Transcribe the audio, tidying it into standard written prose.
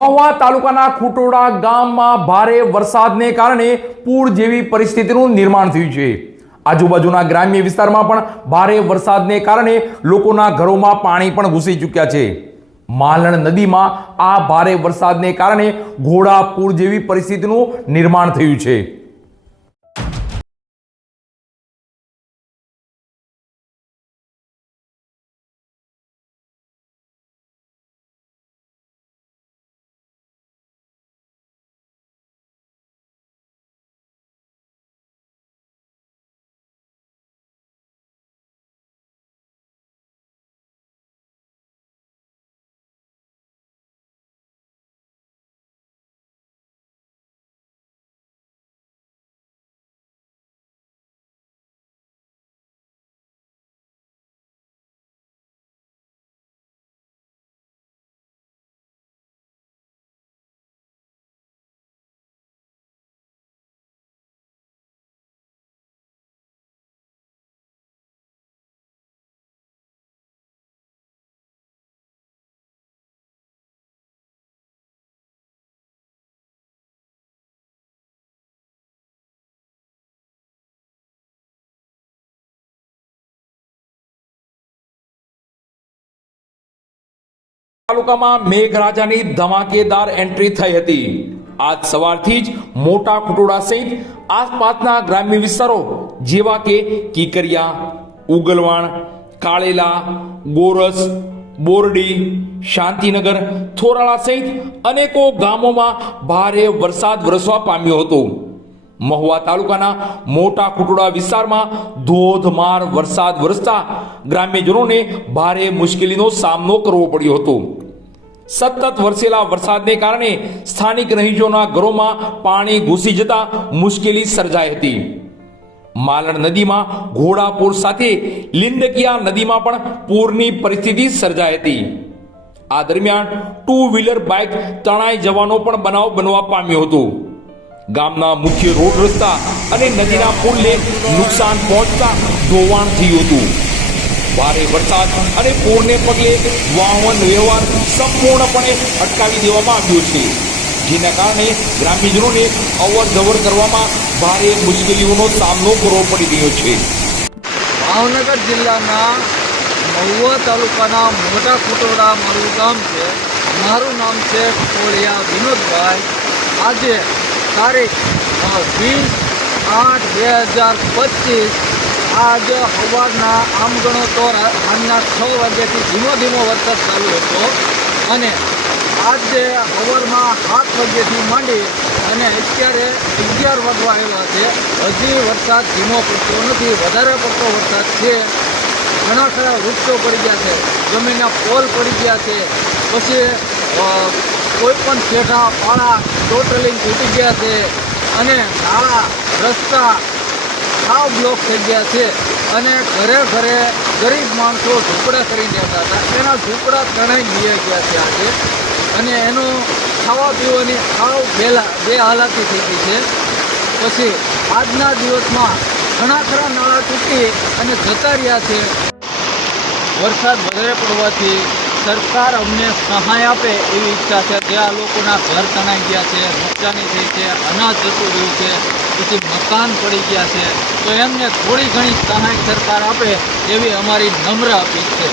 મહુવા તાલુકાના ખુટોડા ગામમાં ભારે વરસાદને કારણે પૂર જેવી પરિસ્થિતિનું નિર્માણ થયું છે। આજુબાજુના ગ્રામ્ય વિસ્તારમાં પણ ભારે વરસાદને કારણે લોકોના ઘરોમાં પાણી પણ ઘૂસી ચૂક્યા છે। માલણ નદીમાં આ ભારે વરસાદને કારણે ઘોડાપૂર જેવી પરિસ્થિતિનું નિર્માણ થયું છે। તાલુકામાં મેઘરાજાની ધમાકેદાર એન્ટ્રી થઈ હતી। આજ સવારથી જ મોટા ખુટોડા સહિત આસપાસના ગ્રામ્ય વિસ્તારો જેવા કે કીકરિયા, ઉગલવાણ, કાળેલા, ગોરસ, બોરડી, શાંતિનગર, થોરાળા સહિત અનેકો ગામોમાં ભારે વરસાદ વરસવા પામ્યો હતો। મહુવા તાલુકાના મોટા ખુટોડા વિસ્તારમાં ધોધમાર વરસાદ વરસતા ગ્રામ્યજનોને ભારે મુશ્કેલીનો સામનો કરવો પડ્યો હતો। સતત વરસેલા વરસાદને કારણે સ્થાનિક રહીશોના ઘરોમાં પાણી ઘૂસી જતા મુશ્કેલી સર્જાઈ હતી। માલણ નદીમાં ઘોડાપૂર સાથે લિંડકિયા નદીમાં પણ પૂરની પરિસ્થિતિ સર્જાઈ હતી। આ દરમિયાન 2 વ્હીલર બાઇક તણાઈ જવાનો પણ બનાવ બનવા પામ્યો હતો। ગામના મુખ્ય રોડ રસ્તા અને નદીના પુલને નુકસાન પહોંચતા ધોવાણ થયું હતું। ભારે વરસાદ અને પૂરને પગલે વાહન વ્યવહાર સંપૂર્ણપણે અટકાવી દેવામાં આવ્યો છે, જેના કારણે ગ્રામ્યજનોને અવર જવર કરવામાં ભારે મુશ્કેલીઓનો સામનો કરવો પડી રહ્યો છે। ભાવનગર જિલ્લાના મહુવા તાલુકાના મોટા ખુટોડા મારું ગામ છે। મારું નામ છે કોળિયા વિનોદભાઈ। આજે તારીખ 20/8/2025 આજ સવારના આમ ગણો તો સાંજના 6 વાગ્યાથી ધીમો ધીમો વરસાદ ચાલુ હતો અને આજે સવારમાં 7 વાગ્યાથી માંડી અને અત્યારે 11 વાગવા આવ્યા છે। હજી વરસાદ ધીમો પડતો નથી, વધારે પડતો વરસાદ છે। ઘણા ખરા વૃક્ષો પડી ગયા છે, જમીનના પોલ પડી ગયા છે, પછી કોઈ પણ શેઠા પાળા ટોટલી તૂટી ગયા છે અને નાળા રસ્તા સાવ બ્લોક થઈ ગયા છે અને ઘરે ઘરે ગરીબ માણસો ઝૂંપડા કરીને રહેતા હતા, એના ઝૂંપડા તણાઈ ગયા છે આજે અને એનું ખાવા પીવાની સાવ બે હાલાતી થઈ ગઈ છે। પછી આજના દિવસમાં ઘણા ખરા નાળા તૂટી અને જતા રહ્યા છે। વરસાદ વધારે પડવાથી સરકાર અમને સહાય આપે એવી ઈચ્છા છે। જ્યાં લોકોના ઘર તણાઈ ગયા છે, નુકસાની થઈ છે, અનાજ જતું રહ્યું છે, પછી મકાન પડી ગયા છે, તો એમને થોડી ઘણી સહાય સરકાર આપે એવી અમારી નમ્ર અપીલ છે।